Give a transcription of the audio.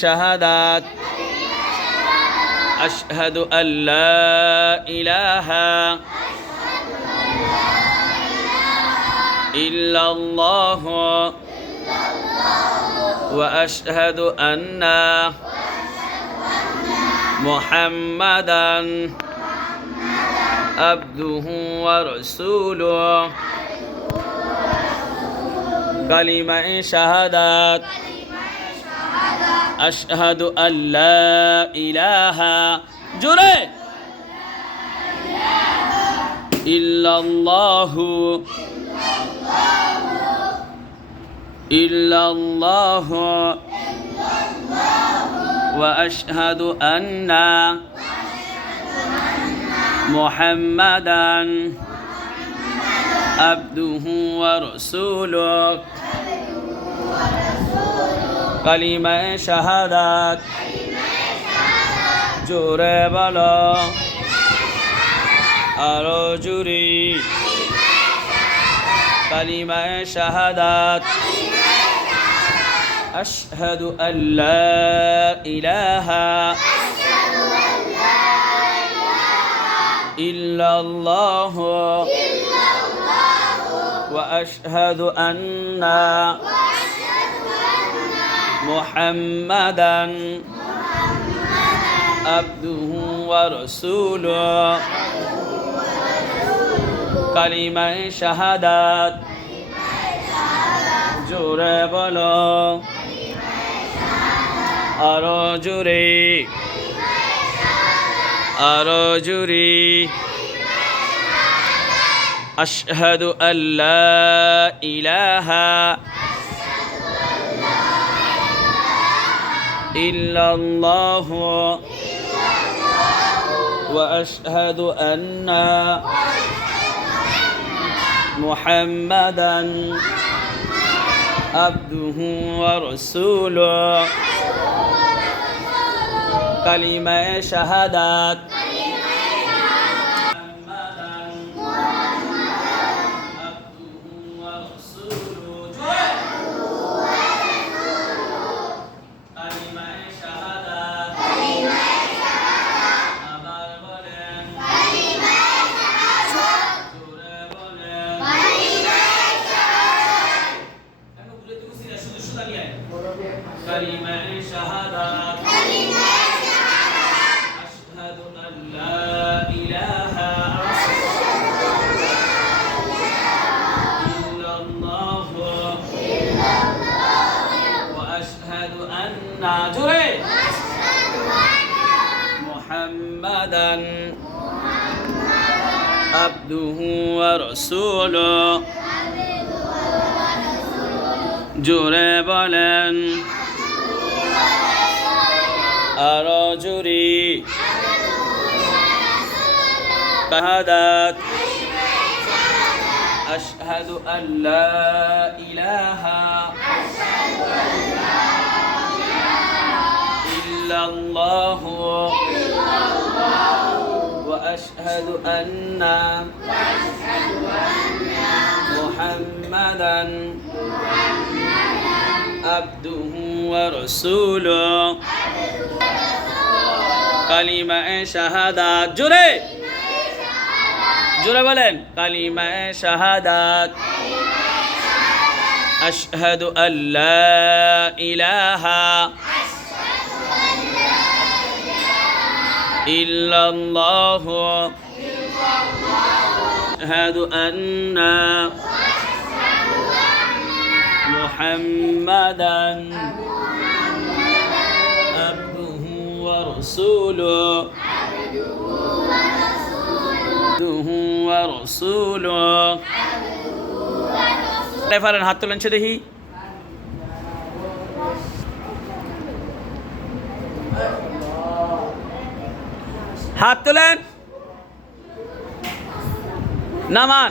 شهادات أشهد أن لا إله إلا الله وأشهد أن محمدا عبده ورسوله كلمة شهادات أشهد أن لا إله إلا الله وأشهد أن محمدا عبده ورسوله كلمة شهادات জোরে বলো আরো জোরে কালিমা শাহাদাত أشهد أن لا إله إلا الله وأشهد أن محمدا عبده ورسوله كلمة شهادات জোরে বলো আরো জোরে أشهد أن لا إله إلا الله وأشهد أن محمدا عبده ورسوله كلمة شهادات كلمة شهادات أشهد أن لا إله إلا الله وأشهد أن محمدا عبده ورسوله জোরে বলেন আরো জোরে শাহাদাত আশহাদু আল্লা ইলাহা ইল্লাল্লাহ ওয়া আশহাদু আন্না মুহাম্মাদান عبده ورسوله كلمة شهادات جوري بولن كلمة شهادات أشهد أن لا إله إلا الله أشهد أن محمدا عبده ورسوله ফারেন হাত তোলেন দেখি হাত তোলেন নামান